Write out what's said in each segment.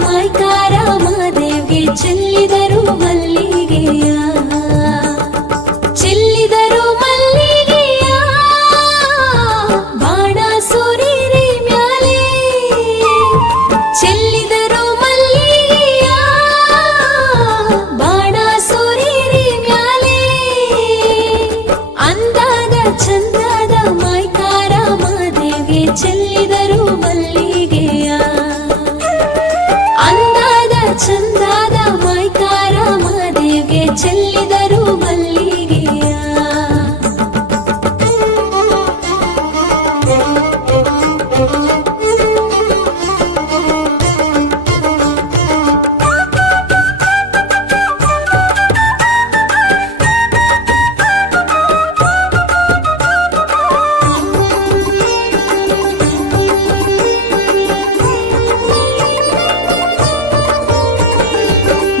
ಮಾಯ್ಕಾರ ಮಾದೇವ್ಗೆ ಚೆಲ್ಲಿದರು ಮಲ್ಲಿಗೆಯ ಚೆಲ್ಲಿದರು ಮಲ್ಲಿಗೆಯ ಬಾಣ ಸೂರಿರಿ ಮ್ಯಾಲೆ ಚೆಲ್ಲಿದರು ಮಲ್ಲಿಗೆಯ ಬಾಣ ಸೂರಿರಿ ಮ್ಯಾಲೆ ಅಂದಾದ ಚಂದಾದ ಮಾಯ್ಕಾರ ಮಾದೇವ್ಗೆ ಚೆಲ್ಲಿದರು ಮಲ್ಲಿಗೆಯ ಅಂದಾದ ಚಂದಾದ ಮಾಯ್ಕಾರ ಮಾದೇವ್ಗೆ ಚೆಲ್ಲಿದರು ಮಲ್ಲಿಗೆಯ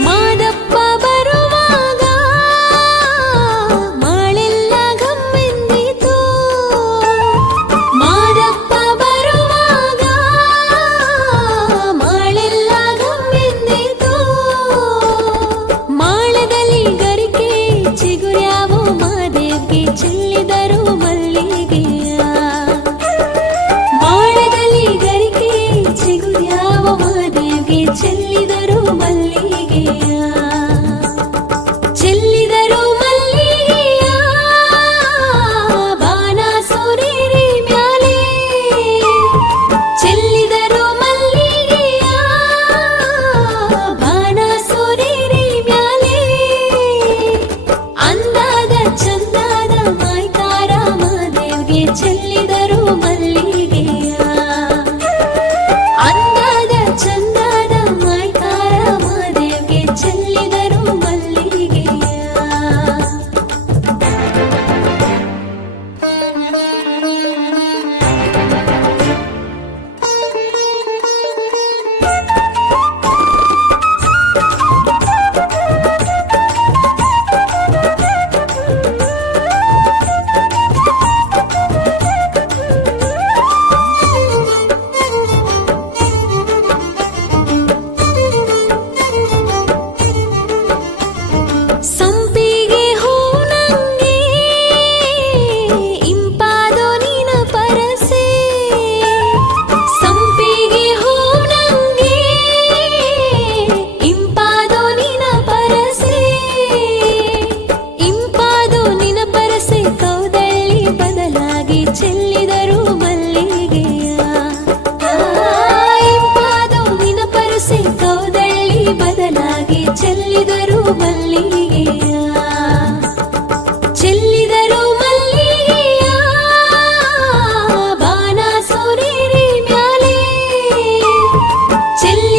ಮಾದಪ್ಪ ಬರುವಾಗ ಮಾಳೆಲ್ಲ ಗಮ್ಮೆಂದಿತು ಮಾದಪ್ಪ ಬರುವಾಗ ಮಾಳೆಲ್ಲ ಗಮ್ಮೆಂದಿತು ಮಾಳದಲ್ಲಿ ಗರಿಕೆ ಚಿಗುರ್ಯಾವು ಮಾದೇವ್ಗೆ ಚೆಲ್ಲಿದರು ಮಲ್ಲಿಗೆಯ ಮಾಳದಲ್ಲಿ ಗರಿಕೆ ಚಿಗುರ್ಯಾವ ಮಾದೇವ್ಗೆ ಚೆಲ್ಲಿದರು ಮಲ್ಲಿಗೆಯ ಚೆಲ್ಲಿದರು ಮಲ್ಲಿಗೆಯ ಬಾಣ ಸೂರಿರಿ ಮ್ಯಾಲೆ ಚೆಲ್ಲಿದರು ಮಲ್ಲಿಗೆಯ ಬಾಣ ಸೂರಿರಿ ಮ್ಯಾಲೆ ಅಂದಾದ ಚಂದಾದ ಮಾಯ್ಕಾರ ಮಾದೇವ್ಗೆ ಚೆಲ್ಲಿದರು ಮಲ್ಲಿಗೆಯ ಅಂದಾದ ಚಂದಾದ ಮಾಯ್ಕಾರ ಮಾದೇವ್ಗೆ ಚೆಲ್ಲಿದರು ಮಲ್ಲಿಗೆಯ ಸಂಪಿಗೆ ಹೂನಂಗೆ ಇಂಪಾದೋ ನಿನ ಪರಸೆ ಸಂಪಿಗೆ ಹೂನಂಗೆ ಇಂಪಾದೋ ನಿನ ಪರಸೆ ಇಂಪಾದೋ ನಿನ ಪರಸೆ ಕೌದಳ್ಳಿ ಬದಲಾಗಿ ಚೆಲ್ಲಿದರು ಮಲ್ಲಿಗೆಯ ಇಂಪಾದೋ ನಿನ ಪರಸೆ ಕೌದಳ್ಳಿ ಬದಲಾಗಿ ಚೆಲ್ಲಿದರು ಮಲ್ಲಿಗೆಯ ಚೆಲ್ಲಿದರು ಮಲ್ಲಿಗೆಯ ಬಾಣ ಸೂರಿರಿ ಮ್ಯಾಲೆ ಚೆಲ್ಲಿ